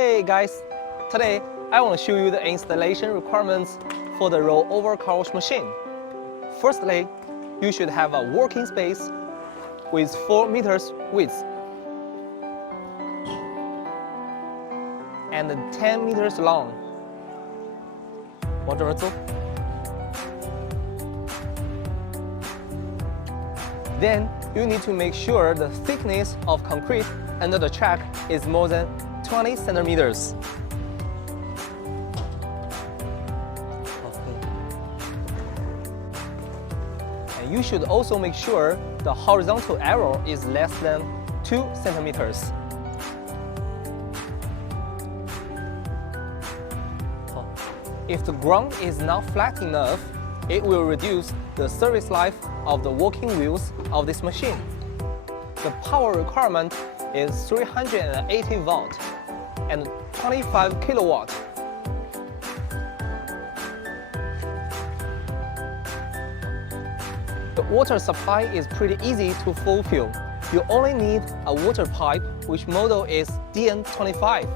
Hey guys, today I want to show you the installation requirements for the rollover car wash machine. Firstly, you should have a working space with 4 meters width and 10 meters long. 往这边走。Then you need to make sure the thickness of concrete under the track is more than 20 centimeters. And you should also make sure the horizontal error is less than 2 centimeters. If the ground is not flat enough, it will reduce the service life of the working wheels of this machine. The power requirement is 380 volt and 25 kilowatt. The water supply is pretty easy to fulfill. You only need a water pipe, which model is DN25.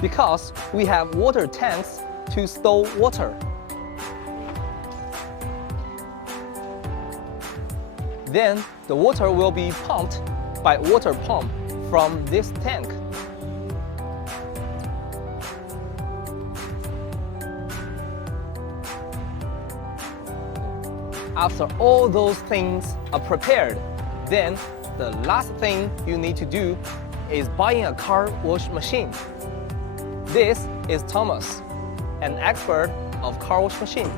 Because we have water tanks to store water. Then the water will be pumped by water pump from this tank. After all those things are prepared, then the last thing you need to do is buying a car wash machine. This is Thomas, an expert of car wash machine.